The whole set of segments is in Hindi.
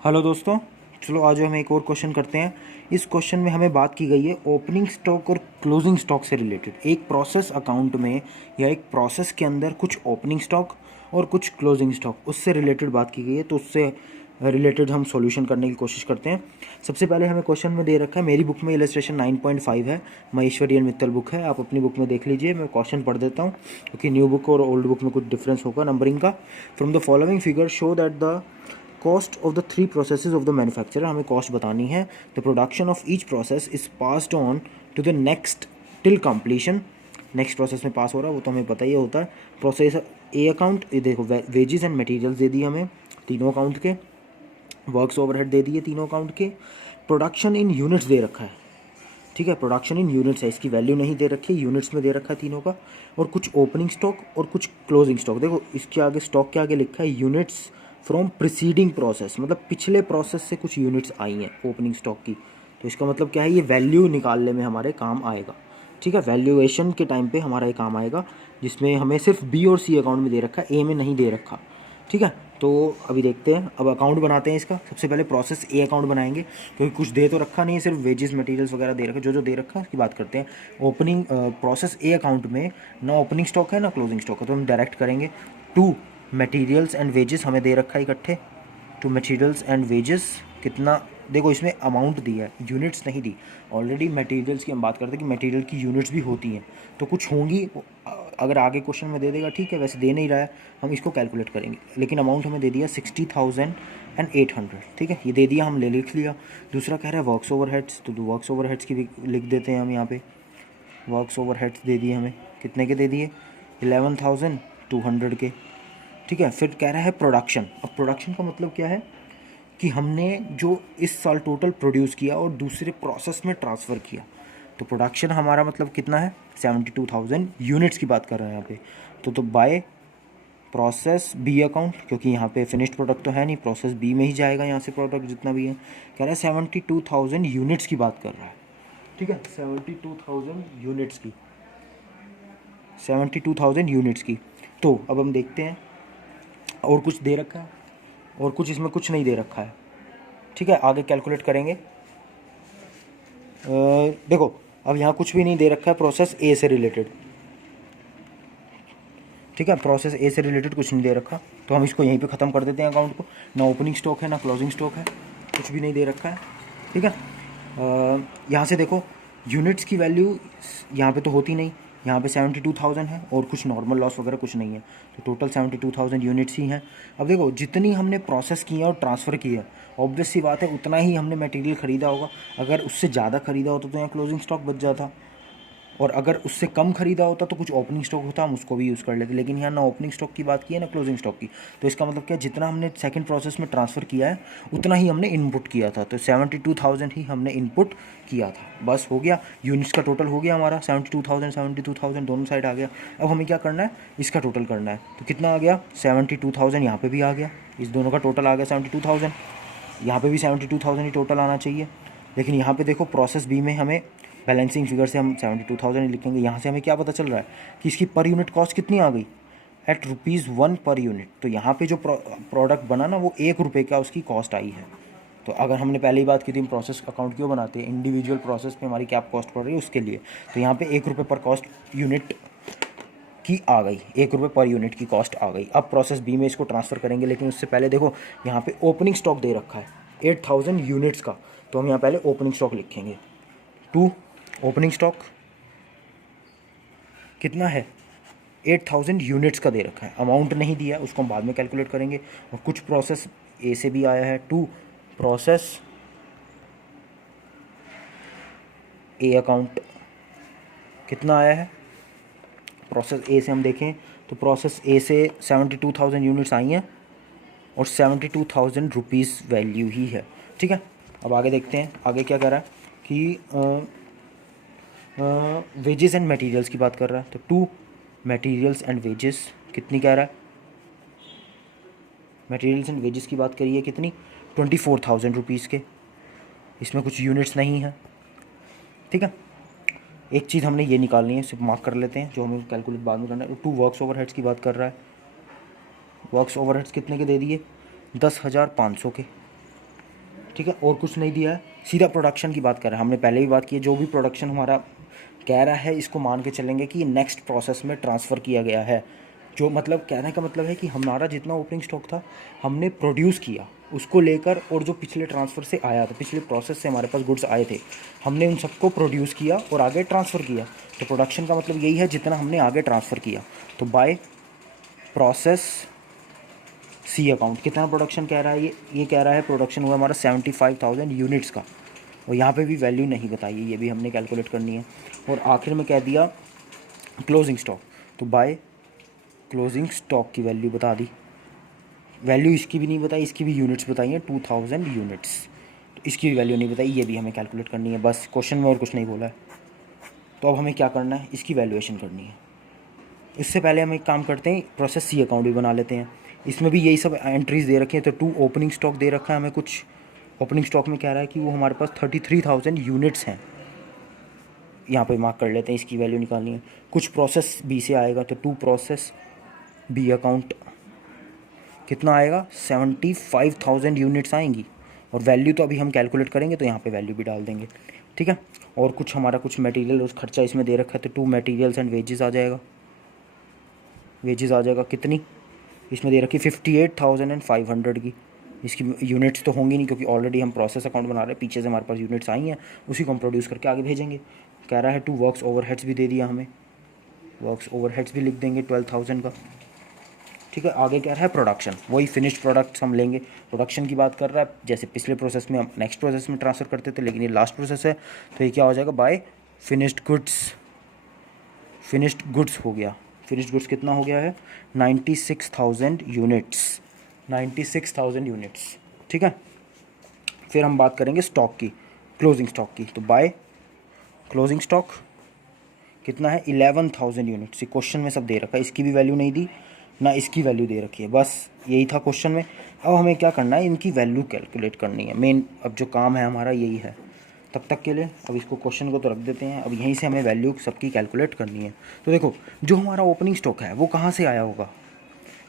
हेलो दोस्तों, चलो आज हम एक और क्वेश्चन करते हैं। इस क्वेश्चन में हमें बात की गई है ओपनिंग स्टॉक और क्लोजिंग स्टॉक से रिलेटेड। एक प्रोसेस अकाउंट में या एक प्रोसेस के अंदर कुछ ओपनिंग स्टॉक और कुछ क्लोजिंग स्टॉक उससे रिलेटेड बात की गई है, तो उससे रिलेटेड हम सॉल्यूशन करने की कोशिश करते हैं। सबसे पहले हमें क्वेश्चन में दे रखा है, मेरी बुक में इलस्ट्रेशन 9.5 है, महेश्वरी एंड मित्तल बुक है, आप अपनी बुक में देख लीजिए। मैं क्वेश्चन पढ़ देता हूँ क्योंकि न्यू बुक और ओल्ड बुक में कुछ डिफरेंस होगा नंबरिंग का। From the following figure show that the cost of the three processes of the manufacturer, हमें कॉस्ट बतानी है। The production of each process is passed on to the next till completion. Next process में पास हो रहा है वो तो हमें पता ही होता है। प्रोसेस ए अकाउंट, ये देखो वेजेस एंड मटेरियल्स दे दिए हमें तीनों अकाउंट के, वर्क्स ओवरहेड दे दिए तीनों अकाउंट के, प्रोडक्शन इन यूनिट्स दे रखा है। ठीक है, प्रोडक्शन इन यूनिट्स है, इसकी वैल्यू नहीं दे रखी है, यूनिट्स में दे रखा है तीनों का। और कुछ ओपनिंग स्टॉक और कुछ क्लोजिंग स्टॉक। देखो इसके आगे स्टॉक के आगे लिखा है यूनिट्स फ्रॉम प्रिसीडिंग प्रोसेस, मतलब पिछले प्रोसेस से कुछ यूनिट्स आई हैं ओपनिंग स्टॉक की। तो इसका मतलब क्या है, ये वैल्यू निकालने में हमारे काम आएगा। ठीक है, वैल्यूएशन के टाइम पे हमारा ये काम आएगा, जिसमें हमें सिर्फ बी और सी अकाउंट में दे रखा है, ए में नहीं दे रखा। ठीक है, तो अभी देखते हैं, अब अकाउंट बनाते हैं इसका। सबसे पहले प्रोसेस ए अकाउंट बनाएंगे क्योंकि कुछ दे तो रखा नहीं है, सिर्फ वेजेस मटेरियल्स वगैरह दे रखा, जो दे रखा है उसकी बात करते हैं। ओपनिंग प्रोसेस ए अकाउंट में ना ओपनिंग स्टॉक है ना क्लोजिंग स्टॉक है, तो हम डायरेक्ट करेंगे। टू मटेरियल्स एंड वेजेस हमें दे रखा है इकट्ठे। टू मटेरियल्स एंड वेजेस कितना, देखो इसमें अमाउंट दी है, यूनिट्स नहीं दी। ऑलरेडी मटेरियल्स की हम बात करते हैं कि मटेरियल की यूनिट्स भी होती हैं, तो कुछ होंगी। अगर आगे क्वेश्चन में दे देगा ठीक है, वैसे दे नहीं रहा है, हम इसको कैलकुलेट करेंगे। लेकिन अमाउंट हमें दे दिया 60,800। ठीक है, ये दे दिया, हम ले लिख लिया। दूसरा कह रहा है वर्क्स ओवरहेड्स, तो वर्क्स ओवरहेड्स की भी लिख देते हैं हम यहाँ पे। वर्क्स ओवरहेड्स दे दिए हमें, कितने के दे दिए, 11,200 के। ठीक है, फिर कह रहा है प्रोडक्शन। अब प्रोडक्शन का मतलब क्या है कि हमने जो इस साल टोटल प्रोड्यूस किया और दूसरे प्रोसेस में ट्रांसफ़र किया, तो प्रोडक्शन हमारा मतलब कितना है, 72,000 यूनिट्स की बात कर रहे हैं यहाँ पे। तो बाय प्रोसेस बी अकाउंट, क्योंकि यहाँ पे फिनिश्ड प्रोडक्ट तो है नहीं, प्रोसेस बी में ही जाएगा यहाँ से प्रोडक्ट जितना भी है। कह रहा है 72,000 यूनिट्स की बात कर रहा है। ठीक है, 72,000 यूनिट्स की, 72,000 यूनिट्स की। तो अब हम देखते हैं, और कुछ दे रखा है और कुछ इसमें कुछ नहीं दे रखा है। ठीक है, आगे कैलकुलेट करेंगे। देखो अब यहाँ कुछ भी नहीं दे रखा है प्रोसेस ए से रिलेटेड। ठीक है, प्रोसेस ए से रिलेटेड कुछ नहीं दे रखा, तो हम इसको यहीं पे ख़त्म कर देते हैं अकाउंट को। ना ओपनिंग स्टॉक है ना क्लोजिंग स्टॉक है, कुछ भी नहीं दे रखा है। ठीक है, यहाँ से देखो यूनिट्स की वैल्यू यहाँ पे तो होती नहीं, यहाँ पे 72,000 है और कुछ नॉर्मल लॉस वगैरह कुछ नहीं है, तो टोटल 72,000 यूनिट्स ही हैं। अब देखो जितनी हमने प्रोसेस की है और ट्रांसफ़र किया, ऑब्वियस सी बात है उतना ही हमने मटेरियल ख़रीदा होगा। अगर उससे ज़्यादा ख़रीदा होता तो यहाँ क्लोजिंग स्टॉक बच जाता, और अगर उससे कम खरीदा होता तो कुछ ओपनिंग स्टॉक होता, हम उसको भी यूज़ कर लेते। लेकिन यहाँ ना ओपनिंग स्टॉक की बात की है ना क्लोजिंग स्टॉक की, तो इसका मतलब क्या, जितना हमने सेकंड प्रोसेस में ट्रांसफ़र किया है उतना ही हमने इनपुट किया था, तो 72,000 ही हमने इनपुट किया था। बस हो गया, यूनिट्स का टोटल हो गया हमारा 72,000 दोनों साइड आ गया। अब हमें क्या करना है, इसका टोटल करना है। तो कितना आ गया, 72,000 यहाँ पर भी आ गया, इस दोनों का टोटल आ गया 72,000। यहाँ पर भी 72,000 ही टोटल आना चाहिए। लेकिन यहाँ पर देखो प्रोसेस बी में हमें बैलेंसिंग फिगर से हम 72,000 ही लिखेंगे। यहाँ से हमें क्या पता चल रहा है कि इसकी पर यूनिट कॉस्ट कितनी आ गई, एट ₹1 पर यूनिट। तो यहाँ पे जो प्रोडक्ट बना ना वो ₹1 का उसकी कॉस्ट आई है। तो अगर हमने पहले ही बात की थी, हम प्रोसेस अकाउंट क्यों बनाते हैं, इंडिविजुअल प्रोसेस पे हमारी क्या कॉस्ट पड़ रही है उसके लिए। तो यहाँ पे ₹1 पर कॉस्ट यूनिट की आ गई, ₹1 पर यूनिट की कॉस्ट आ गई। अब प्रोसेस बी में इसको ट्रांसफ़र करेंगे, लेकिन उससे पहले देखो यहाँ पे ओपनिंग स्टॉक दे रखा है 8,000 यूनिट्स का, तो हम यहाँ पहले ओपनिंग स्टॉक लिखेंगे। टू ओपनिंग स्टॉक कितना है, 8,000 यूनिट्स का दे रखा है, अमाउंट नहीं दिया, उसको हम बाद में कैलकुलेट करेंगे। और कुछ प्रोसेस ए से भी आया है, टू प्रोसेस ए अकाउंट कितना आया है, प्रोसेस ए से हम देखें तो प्रोसेस ए से 72,000 यूनिट्स आई हैं और 72,000 रुपीज़ वैल्यू ही है। ठीक है, अब आगे देखते हैं, आगे क्या कह रहा है कि वेजेस एंड मटेरियल्स की बात कर रहा है। तो टू मटेरियल्स एंड वेजेस कितनी कह रहा है, मटेरियल्स एंड वेजेस की बात करिए कितनी, 24,000 रुपीज़ के, इसमें कुछ यूनिट्स नहीं है। ठीक है, एक चीज़ हमने ये निकालनी है, सिर्फ मार्क कर लेते हैं, जो हमें कैलकुलेट बाद में करना है। टू वर्क्स ओवरहेड्स की बात कर रहा है, वर्क्स ओवरहेड्स कितने के दे दिए, 10,500 के। ठीक है, और कुछ नहीं दिया है, सीधा प्रोडक्शन की बात कर रहे हैं। हमने पहले भी बात की है, जो भी प्रोडक्शन हमारा कह रहा है इसको मान के चलेंगे कि नेक्स्ट प्रोसेस में ट्रांसफ़र किया गया है। जो मतलब कहने का मतलब है कि हमारा जितना ओपनिंग स्टॉक था हमने प्रोड्यूस किया उसको लेकर, और जो पिछले ट्रांसफ़र से आया था, पिछले प्रोसेस से हमारे पास गुड्स आए थे, हमने उन सबको प्रोड्यूस किया और आगे ट्रांसफ़र किया। तो प्रोडक्शन का मतलब यही है जितना हमने आगे ट्रांसफ़र किया। तो बाय प्रोसेस सी अकाउंट कितना प्रोडक्शन कह रहा है, ये कह रहा है प्रोडक्शन हुआ हमारा 75,000 यूनिट्स का, और यहाँ पे भी वैल्यू नहीं बताई है, ये भी हमने कैलकुलेट करनी है। और आखिर में कह दिया क्लोजिंग स्टॉक, तो बाय क्लोजिंग स्टॉक की वैल्यू बता दी, वैल्यू इसकी भी नहीं बताई, इसकी भी यूनिट्स बताई हैं 2000 यूनिट्स, तो इसकी भी वैल्यू नहीं बताई, ये भी हमें कैलकुलेट करनी है। बस क्वेश्चन में और कुछ नहीं बोला है। तो अब हमें क्या करना है, इसकी वैल्यूएशन करनी है। इससे पहले हम एक काम करते हैं, प्रोसेस सी अकाउंट भी बना लेते हैं। इसमें भी यही सब एंट्रीज दे रखी हैं। तो 2 ओपनिंग स्टॉक दे रखा है हमें, कुछ ओपनिंग स्टॉक में कह रहा है कि वो हमारे पास 33,000 यूनिट्स हैं, यहाँ पे मार्क कर लेते हैं, इसकी वैल्यू निकालनी है। कुछ प्रोसेस बी से आएगा, तो 2 प्रोसेस बी अकाउंट कितना आएगा, 75,000 यूनिट्स आएंगी, और वैल्यू तो अभी हम कैलकुलेट करेंगे, तो यहाँ पे वैल्यू भी डाल देंगे, ठीक है। और कुछ हमारा कुछ मटेरियल उस खर्चा इसमें दे रखा है, तो 2 मटेरियल्स एंड वेजेस आ जाएगा। वेजेस आ जाएगा कितनी, इसमें दे रखी 58,500 की। इसकी यूनिट्स तो होंगी नहीं क्योंकि ऑलरेडी हम प्रोसेस अकाउंट बना रहे हैं, पीछे से हमारे पास यूनिट्स आई हैं, उसी को हम प्रोड्यूस करके आगे भेजेंगे। कह रहा है 2 वर्क्स ओवरहेड्स भी दे दिया हमें, वर्क्स ओवरहेड्स भी लिख देंगे 12,000 का, ठीक है। आगे कह रहा है प्रोडक्शन, वही फिनिश्ड प्रोडक्ट्स हम लेंगे। प्रोडक्शन की बात कर रहा है, जैसे पिछले प्रोसेस में हम नेक्स्ट प्रोसेस में ट्रांसफ़र करते थे, लेकिन ये लास्ट प्रोसेस है, तो ये क्या हो जाएगा, by finished goods. Finished goods हो गया, फिनिश्ड गुड्स कितना हो गया है, 96,000 यूनिट्स, 96,000 यूनिट्स, ठीक है। फिर हम बात करेंगे स्टॉक की, क्लोजिंग स्टॉक की। तो बाय क्लोजिंग स्टॉक कितना है, 11,000 यूनिट्स। क्वेश्चन में सब दे रखा है, इसकी भी वैल्यू नहीं दी ना, इसकी वैल्यू दे रखी है, बस यही था क्वेश्चन में। अब हमें क्या करना है, इनकी वैल्यू कैलकुलेट करनी है। मेन अब जो काम है हमारा यही है तब तक के लिए। अब इसको क्वेश्चन को तो रख देते हैं, अब यहीं से हमें वैल्यू सबकी कैलकुलेट करनी है। तो देखो, जो हमारा ओपनिंग स्टॉक है वो कहाँ से आया होगा,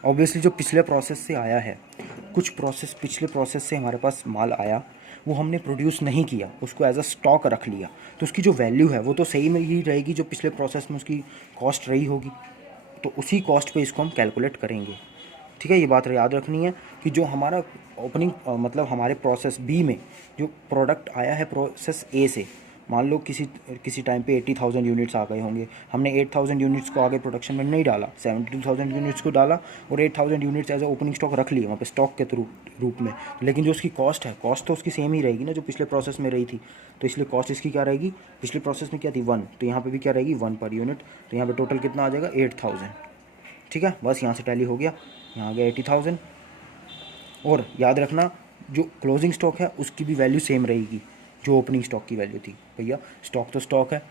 ऑब्वियसली जो पिछले प्रोसेस से आया है। कुछ प्रोसेस पिछले प्रोसेस से हमारे पास माल आया, वो हमने प्रोड्यूस नहीं किया, उसको एज अ स्टॉक रख लिया, तो उसकी जो वैल्यू है वो तो सही में ही रहेगी जो पिछले प्रोसेस में उसकी कॉस्ट रही होगी, तो उसी कॉस्ट पे इसको हम कैलकुलेट करेंगे, ठीक है। ये बात याद रखनी है कि जो हमारा ओपनिंग मतलब हमारे प्रोसेस बी में जो प्रोडक्ट आया है प्रोसेस ए से, मान लो किसी टाइम पे 80,000 यूनिट्स आ गए होंगे, हमने 8,000 यूनिट्स को आगे प्रोडक्शन में नहीं डाला, 72,000 यूनिट्स को डाला, और 8,000 units as a opening stock रख लिए वहाँ पे स्टॉक के रूप में। लेकिन जो उसकी कॉस्ट है, कॉस्ट तो उसकी सेम ही रहेगी ना जो पिछले प्रोसेस में रही थी, तो इसलिए कॉस्ट इसकी क्या रहेगी, पिछले प्रोसेस में क्या थी 1, तो यहाँ पर भी क्या रहेगी 1 पर यूनिट, तो यहाँ पर टोटल कितना आ जाएगा 8,000, ठीक है। बस यहाँ से टैली हो गया, यहाँ आ गया 80,000। और याद रखना जो क्लोजिंग स्टॉक है उसकी भी वैल्यू सेम रहेगी जो ओपनिंग स्टॉक की वैल्यू थी। भैया स्टॉक तो स्टॉक है,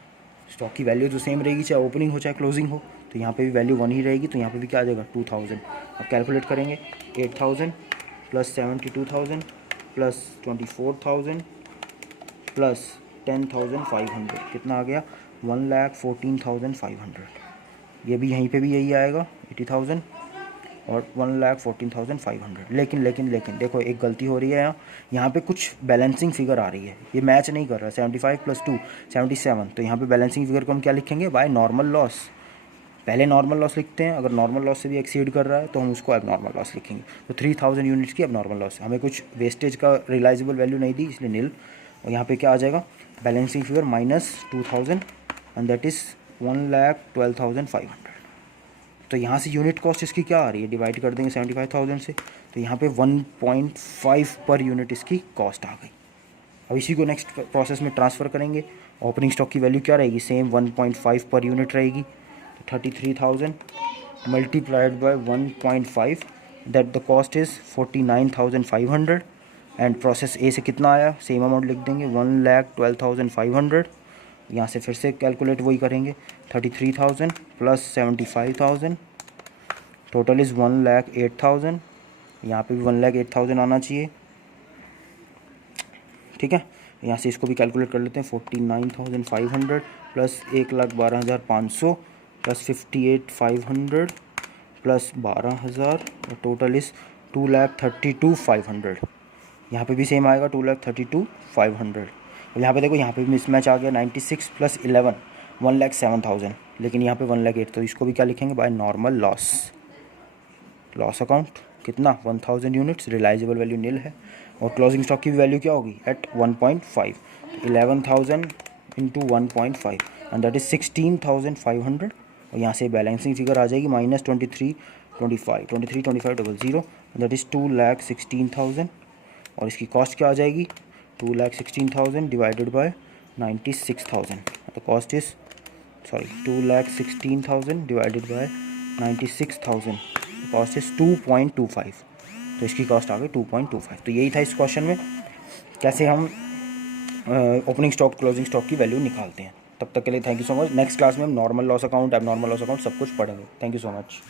स्टॉक की वैल्यू तो सेम रहेगी चाहे ओपनिंग हो चाहे क्लोजिंग हो, तो यहाँ पे भी वैल्यू 1 ही रहेगी, तो यहाँ पे भी क्या आ जाएगा 2,000। अब कैलकुलेट करेंगे, 8,000 प्लस 72,000 प्लस 24,000 प्लस 10,500 कितना आ गया, 1,14,500। ये भी यहीं पे भी यही आएगा 80,000 और 1,14,500। लेकिन देखो एक गलती हो रही है यहाँ पे कुछ बैलेंसिंग फिगर आ रही है, ये मैच नहीं कर रहा। 75 प्लस 2 77, तो यहाँ पे बैलेंसिंग फिगर को हम क्या लिखेंगे, बाय नॉर्मल लॉस। पहले नॉर्मल लॉस लिखते हैं, अगर नॉर्मल लॉस से भी एक्सीड कर रहा है तो हम उसको अब नॉर्मल लॉस लिखेंगे। तो 3,000 यूनिट्स की अब नॉर्मल लॉस, हमें कुछ वेस्टेज का रियलाइजेबल वैल्यू नहीं दी इसलिए नील, और यहाँ पे क्या आ जाएगा balancing figure minus 2,000 and that is 1,12,500। तो यहाँ से यूनिट कॉस्ट इसकी क्या आ रही है, डिवाइड कर देंगे 75,000 से, तो यहाँ पे 1.5 पर यूनिट इसकी कॉस्ट आ गई। अब इसी को नेक्स्ट प्रोसेस में ट्रांसफ़र करेंगे। ओपनिंग स्टॉक की वैल्यू क्या रहेगी, सेम 1.5 पर यूनिट रहेगी, तो 33,000 multiplied by 1.5 that the cost is 49,500। And process ए से कितना आया, सेम अमाउंट लिख देंगे 1,12,500। यहाँ से फिर से कैलकुलेट वही करेंगे, 33,000 प्लस 75,000 टोटल इज़ 1,08,000। यहाँ पे भी 1,08,000 आना चाहिए, ठीक है। यहाँ से इसको भी कैलकुलेट कर लेते हैं, 49,500 प्लस 1,12,500 प्लस 58,500 प्लस 12,000 और टोटल इज़ 2,32,500। यहाँ पे भी सेम आएगा 2,32,500। और यहाँ पे देखो, यहाँ पे भी मिसमैच आ गया, 96 + 11 1,07,000, लेकिन यहाँ पे 1,08,000, तो इसको भी क्या लिखेंगे, by normal loss. Loss account कितना, 1000 यूनिट्स, रिलाइजेबल वैल्यू नील है, और क्लोजिंग स्टॉक की वैल्यू क्या होगी, at 1.5, 11,000 into 1.5 and that is 16,500। और यहाँ से बैलेंसिंग फिगर आ जाएगी -23,25,00 दैट इज़ 2,16,000। और इसकी कॉस्ट क्या आ जाएगी, 2,16,000 डिवाइडेड बाय 96,000, तो cost is 2,16,000 divided by 96,000, cost is 2.25। तो इसकी कॉस्ट आ गई 2.25। तो यही था इस क्वेश्चन में, कैसे हम ओपनिंग स्टॉक क्लोजिंग स्टॉक की वैल्यू निकालते हैं। तब तक के लिए thank you so much. Next class में हम नॉर्मल लॉस अकाउंट, एब नॉर्मल लॉस अकाउंट सब कुछ पढ़ेंगे। Thank you so much.